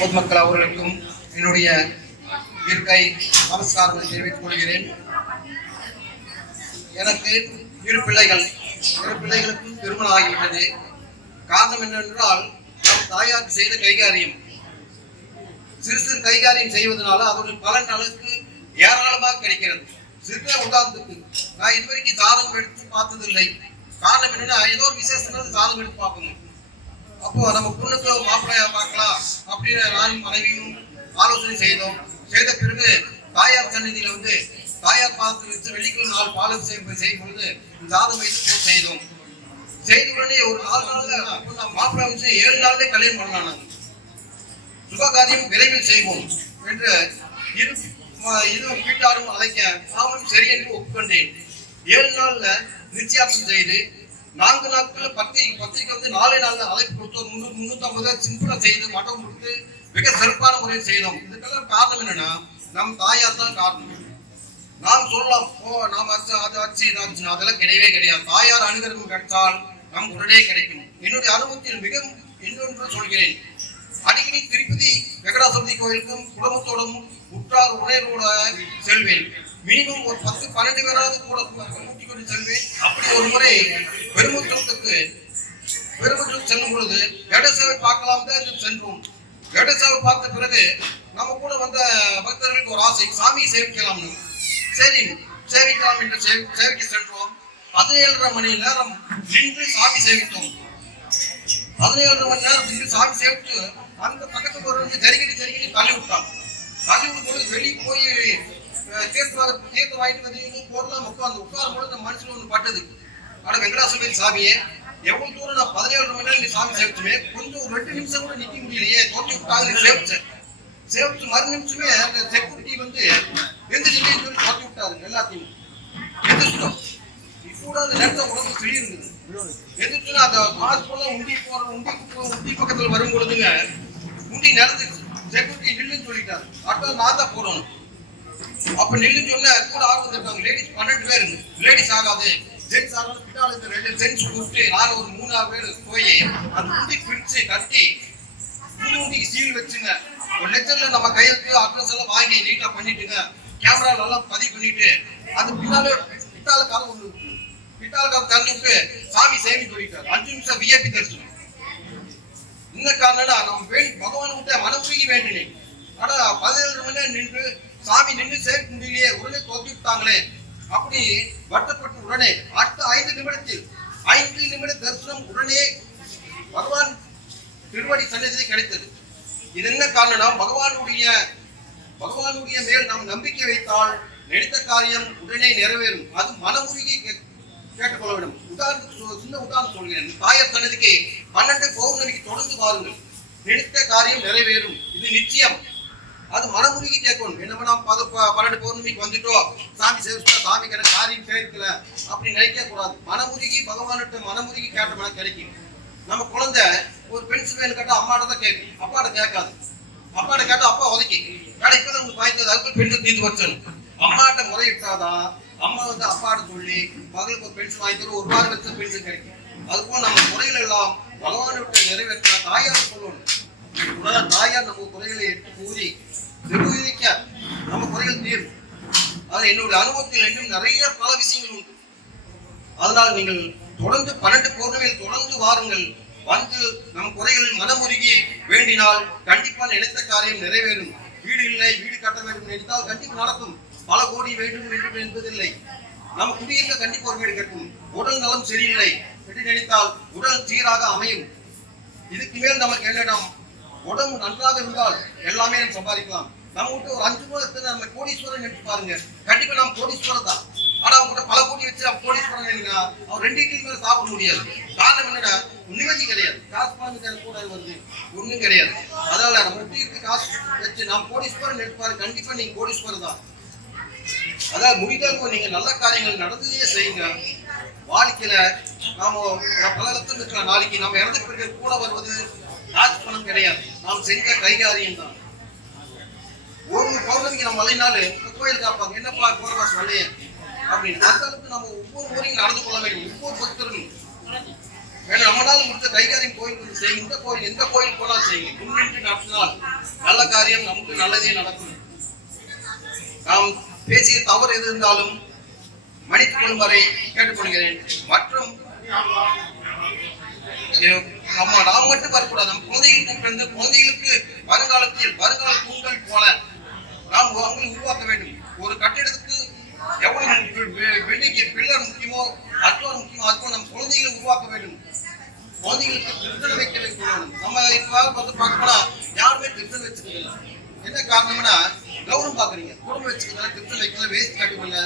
பொதுமக்கள் அவர்களுக்கும் என்னுடைய இயற்கை நமஸ்காரங்களை தெரிவித்துக் கொள்கிறேன். எனக்கு இரு பிள்ளைகள் இரு பிள்ளைகளுக்கும் திருமணம் ஆகிவிட்டது காரணம் என்னவென்றால் நம் தாயார் செய்த கைகாரியம். சிறு சிறு கைகாரியம் செய்வதனால அதோட பலன் அளவுக்கு ஏராளமாக கிடைக்கிறது. சிறு உதாரணத்துக்கு நான் இதுவரைக்கும் ஜாதகம் எடுத்து பார்த்ததில்லை. காரணம் என்னன்னா ஏதோ ஒரு விசேஷம் ஜாதகம் எடுத்து பார்க்கணும். அப்போ நம்ம பொண்ணுக்கு மாப்பிள்ளையா பார்க்கலாம் அப்படின்னு நானும் மனைவியும் ஆலோசனை செய்தோம். செய்த பிறகு தாயார் சந்நிதியில வந்து தாயார் பாதத்தில் வச்சு வெள்ளிக்கிழமை நாள் பாலம் செய்யும் செய்யும் பொழுது ஜாதம் வைத்து செய்தோம். செய்த உடனே ஒரு நாலு நாள் மாப்பிள்ளை வச்சு ஏழு நாள்ல கல்யாணம் பண்ணலாம் நாங்க சுபகாரியம் விரைவில் செய்வோம் என்று இரு இரு வீட்டாரும் அழைக்க நானும் சரி என்று ஒப்புக்கொண்டேன். ஏழு நாள்ல நிச்சயார்த்தம் செய்து நான்கு நாட்கள் பத்திரிகை பத்திரிகை வந்து நாலு நாள்ல அழைப்பு கொடுத்தோம். முன்னூறு முன்னூத்தி ஐம்பது சிம்பிளா செய்து மட்டம் கொடுத்து மிக சிறப்பான முறையில் செய்தோம். இதுக்கெல்லாம் காரணம் என்னன்னா நம் தாயார் தான் காரணம். நாம் சொல்லலாம் ஓ நாம் அச்சு அது அச்சு இது அச்சு அதெல்லாம் கிடையவே கிடையாது. தாயார் அனுகிரகம் கிடைத்தால் நம் உடனே கிடைக்கும். என்னுடைய அனுபவத்தில் மிக இன்னொன்று சொல்கிறேன். அடிக்கடி திருப்பதி வெங்கடாசபதி கோயிலுக்கும் குடும்பத்தோடும் உற்றார் உறையோட செல்வேன். மினிமம் ஒரு பத்து பன்னெண்டு பேராவது கூட கூட்டிக் கொண்டு செல்வேன். அப்படி ஒரு முறை பெருமுற்றத்துக்கு பெருமுற்றம் செல்லும் பொழுது வேடசேவை பார்க்கலாம் தான் என்று சென்றோம். வேடசேவை பார்த்த பிறகு நம்ம கூட வந்த பக்தர்களுக்கு ஒரு ஆசை சாமியை சேவிக்கலாம்னு சரி சேவிக்கலாம் என்று சேவிக்க சென்றோம். பதினேழரை மணி நேரம் நின்று சாமி சேவித்தோம். பதினேழு மணி நேரம் நின்று சாமி சேவித்து அந்த பக்கத்துக்கு ஒரு வந்து ஜரிகடி தள்ளி விட்டான். தள்ளி விடும் பொழுது வெளியே போய் தீர்த்து தீர்த்து வாங்கிட்டு வந்து போடலாம் உட்காந்து உட்காரும் பொழுது அந்த மனசுல ஒன்று பட்டது. ஆனா வெங்கடாசுமி சாமியே எவ்வளவு தூரம் நான் பதினேழு மணி நேரம் நீ சாமி சேவிச்சுமே கொஞ்சம் ஒரு ரெண்டு நிமிஷம் கூட நிக்க முடியலையே தோட்டி விட்டாங்க நீ சேவிச்சேன் சேவிச்சு மறு நிமிஷமே அந்த செக்யூரிட்டி வந்து எந்திரிச்சு சொல்லி தோட்டி விட்டாரு எல்லாத்தையும். எந்திரிச்சிட்டோம். இப்போ அந்த நேரத்தில் உடம்பு ஃப்ரீ இருந்தது எதிர்த்துனா அந்த மாஸ் போல உண்டி போற உண்டி உண்டி பக்கத்துல வரும் பொழுதுங்க உண்டி நடந்துச்சு. செக்யூரிட்டி நில்லுன்னு சொல்லிட்டாரு. ஆட்டோ நான் தான் போறோம் அப்ப நில்லுன்னு சொன்ன கூட ஆள் வந்திருக்காங்க லேடிஸ் பன்னெண்டு பேர் லேடிஸ் ஆகாது. ஜென்ஸ் ஆகாது பின்னால இந்த ரெண்டு ஜென்ஸ் கூப்பிட்டு நாங்க ஒரு மூணாவது பேர் போய் அந்த முடி பிடிச்சு கட்டி முடி சீல் வச்சுங்க. ஒரு லெட்டர்ல நம்ம கையெழுத்து அட்ரஸ் எல்லாம் வாங்கி நீட்டா பண்ணிட்டுங்க. கேமரா நல்லா பதிவு பண்ணிட்டு அது பின்னாலே பின்னால காலம் ஒன்று இருக்கு. பின்னால காலம் தள்ளிட்டு சாமி சேமி சொல்லிட்டார். அஞ்சு நிமிஷம் விஐபி தரிசனம். இந்த காரணம்னா நம்ம வேண்டி பகவான் கிட்ட மனசுக்கு வேண்டினேன். ஆனா பதினேழு மணி நேரம் நின்று சாமி நின்று சேர்க்க முடியலையே உடனே தொத்தி விட்டாங்களே. அப்படி வருத்தப்பட்ட உடனே அடுத்த ஐந்து நிமிடத்தில் ஐந்து நிமிட தரிசனம் உடனே பகவான் திருவடி சன்னதி கிடைத்தது. இது என்ன காரணம்னா பகவானுடைய பகவானுடைய மேல் நாம் நம்பிக்கை வைத்தால் நினைத்த காரியம் உடனே நிறைவேறும். அது மனமுருகி கே- கேட்டுக்கொள்ள வேண்டும். உதாரணத்துக்கு சின்ன உதாரணம் சொல்கிறேன். தாயர் சன்னதிக்கு பன்னெண்டு பௌர்ணமிக்கு தொடர்ந்து வாருங்கள். நினைத்த காரியம் நிறைவேறும். இது நிச்சயம். அது மனமுருகி கேட்கணும் என்னமோ நாம் பத ப- பன்னெண்டு பௌர்ணமிக்கு வந்துட்டோம். சாமி சேவிச்சா சாமி எனக்கு காரியம் சேர்க்கல அப்படி நினைக்க கூடாது. மனமுருகி பகவான்கிட்ட மனமுருகி கேட்டோம்னா கிடைக்கும் நம்ம குழந்தை ஒரு பென்சில் வேணும் கேட்டால் அம்மாட்ட தான் கேட்கும் அப்பாட்ட கேட்காது. அப்பாட்ட கேட்டால் அப்பா உதைக்கி கடைக்கு உங்களுக்கு வாய்ந்தது அதுக்கு பெண்கள் தீர்ந்து வச்சணும் அம்மாட்ட முறையிட்டாதான் அம்மா வந்து அப்பாட்ட சொல்லி மகளுக்கு ஒரு பென்சில் வாங்கி தரும் ஒரு வாரம் வச்ச பென்சில் கிடைக்கும் அதுபோல் நம்ம குறைகள் எல்லாம் பகவான்கிட்ட நிறைவேற்ற தாயார் சொல்லணும். உடனே தாயார் நம்ம குறைகளை எடுத்து கூறி நிர்வகிக்க நம்ம குறைகள் தீரும். அது என்னுடைய அனுபவத்தில் இன்னும் நிறைய பல விஷயங்கள் உண்டு. அதனால் நீங்கள் தொடர்ந்து பன்னெண்டு பௌர்ணமியில் தொடர்ந்து வாருங்கள். வந்து நம் குறைகளில் மனமுருகி வேண்டினால் கண்டிப்பா நினைத்த காரியம் நிறைவேறும். வீடு இல்லை வீடு கட்ட வேண்டும் நினைத்தால் கண்டிப்பாக நடக்கும். பல கோடி வேண்டும் வேண்டும் என்பதில்லை. நம்ம குடியிருக்க கண்டிப்பா ஒரு வீடு கட்டும். உடல் நலம் சரியில்லை. என்று நினைத்தால் உடல் சீராக அமையும். இதுக்கு மேல் நமக்கு என்னிடம் உடம்பு நன்றாக இருந்தால் எல்லாமே நம்ம சம்பாதிக்கலாம். நம்ம விட்டு ஒரு அஞ்சு ரூபா நம்ம கோடீஸ்வரன் நின்று பாருங்க. கண்டிப்பா நம்ம கோடீஸ்வரர் தான். ஆனா அவங்க கிட்ட பல கோடி வச்சு அவன் கோடீஸ்வரன் நினைக்கிறா அவன் ரெண்டு இட்லி மேல சாப்பிட முடியாது. காரணம் என்னடா நிம்மதி கிடையாது. காசு பணம் கூட வந்து ஒண்ணும் கிடையாது. அதனால நம்ம விட்டு இருக்க காசு வச்சு நாம் கோடீஸ்வரன் நினைப்பாரு கண்டிப்பா நீங்க கோடீஸ்வரர் தான். அதாவது முடிந்தளவு நீங்க நல்ல காரியங்கள் நடந்ததே செய்யுங்க. வாழ்க்கையில நாம பல லட்சம் நாளைக்கு நம்ம இறந்த பிறகு கூட வருவது காசு பணம் கிடையாது. நாம் செஞ்ச கைகாரியம் தான். ஒரு பௌர்ணமிக்கு நம்ம வளைனாலு கோயில் காப்பாங்க என்னப்பா கோரவாஸ் வளைய அப்படின்னு. அந்த அளவுக்கு நம்ம ஒவ்வொரு ஊரையும் நடந்து கொள்ள வேண்டும். ஒவ்வொரு பக்தரும் வேணும் நம்மளால முடிஞ்ச கைகாரியம் கோயில் வந்து செய்யுங்க இந்த கோயில் எந்த கோயில் போனாலும் செய்யுங்க முன்னின்று நடத்தினால் நல்ல காரியம் நமக்கு நல்லதே நடக்கும். நாம் பேசிய தவறு எது இருந்தாலும் மன்னித்துக் வரை கேட்டுக்கொள்கிறேன். மற்றும் நம்ம நாம் மட்டும் வரக்கூடாது. நம்ம குழந்தைகளுக்கு பிறந்து குழந்தைகளுக்கு வருங்காலத்தில் வருங்கால தூண்கள் போல நாம் அவங்களை உருவாக்க வேண்டும். ஒரு கட்டிடத்துக்கு எவ்வளவு பில்டிங் பில்லர் முக்கியமோ அட்வான் முக்கியமோ அதுபோல் நம்ம குழந்தைகளை உருவாக்க வேண்டும். குழந்தைகளுக்கு திருத்தல் வைக்க வேண்டும். நம்ம இப்போ பார்த்து பார்க்க யாருமே திருத்தல் வச்சுக்கல. என்ன காரணம்னா கௌரவம் பாக்குறீங்க குடும்பம் வச்சுக்கிறதுல திருத்தல் வைக்கல வேஸ்ட் கட்டுக்கல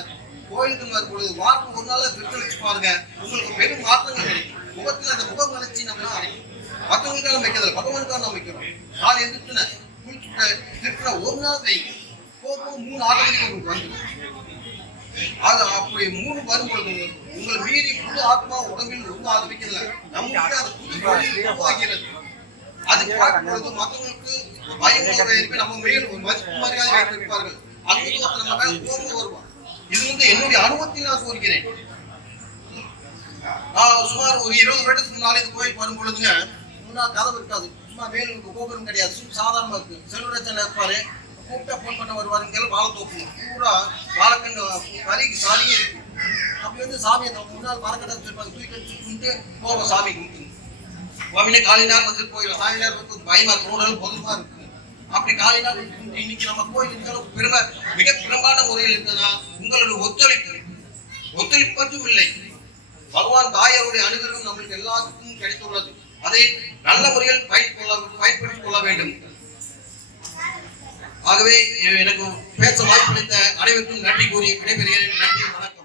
கோயிலுக்கு வரும்பொழுது வாரம் ஒரு நாள் திருத்தல் வச்சு பாருங்க. உங்களுக்கு பெரும் மாற்றங்கள் கிடைக்கும். முகத்துல அந்த முகம் வளர்ச்சி நம்ம அடையும். மற்றவங்களுக்காக நம்ம வைக்கிறதில்ல பகவானுக்காக நம்ம வைக்கிறோம். நாலு எந்திரிச்சுன குளிச்சுட்ட திருத்தின ஒரு நாள் வைங்க போக போக மூணு ஆட்டோமேட்டிக் உங்களுக்கு வந்துடும். அது அப்படி மூணு வரும்பொழுது உங்கள் மீறி புது ஆத்மா உடம்பில் ரொம்ப வைக்கல. நமக்கு அது புது தொழில் உருவாகிறது. அது பார்க்கும்பொழுது மற்றவங்களுக்கு பயம் உணர்வு இருக்கு. நம்ம மேல் ஒரு மதிப்பு மரியாதை வைத்திருப்பார்கள் அங்கே நம்ம மேல கோபம் வருவான் இது வந்து என்னுடைய அனுபவத்தில் நான் சொல்கிறேன் நான் சுமார் ஒரு இருபது வருடத்துக்கு முன்னாலே இந்த கோயிலுக்கு வரும் பொழுதுங்க முன்னாள் கதவு இருக்காது. சும்மா மேல் கோபுரம் கிடையாது. சும்மா சாதாரணமா இருக்கு. செல்வராஜன் இருப்பாரு. கூப்பிட்டா ஃபோன் பண்ண வருவாரு. இங்கே வாழை தோப்புங்க. பூரா வாழைக்கண்டு வரிக்கு சாமியே இருக்கு. அப்படி வந்து சாமியை நம்ம முன்னால் மரக்கட்டை வச்சிருப்பாங்க. தூக்கி வச்சுட்டு போவோம் சாமி கும்பிட்டு உடனே காலை நேரம் வந்து போயிடும் சாமி நேரம் வந்து பயமா இருக்கு. ரோடு பொதுமா இருக்கு. அப்படி காலை நேரம் இன்னைக்கு நம்ம கோயில் இந்த அளவுக்கு பெருமை மிக பிரமான முறையில் இருக்குன்னா உங்களோட ஒத்துழைப்பு? ஒத்துழைப்பு மட்டும் இல்லை. பகவான் தாயாருடைய அனுகிரகம் நம்மளுக்கு எல்லாத்துக்கும் கிடைத்துள்ளது. அதை நல்ல முறையில் பயன் பயன்படுத்திக் கொள்ள வேண்டும். ஆகவே எனக்கு பேச வாய்ப்பளித்த அனைவருக்கும் நன்றி கூறி விடைபெறுகிறேன். நன்றி வணக்கம்.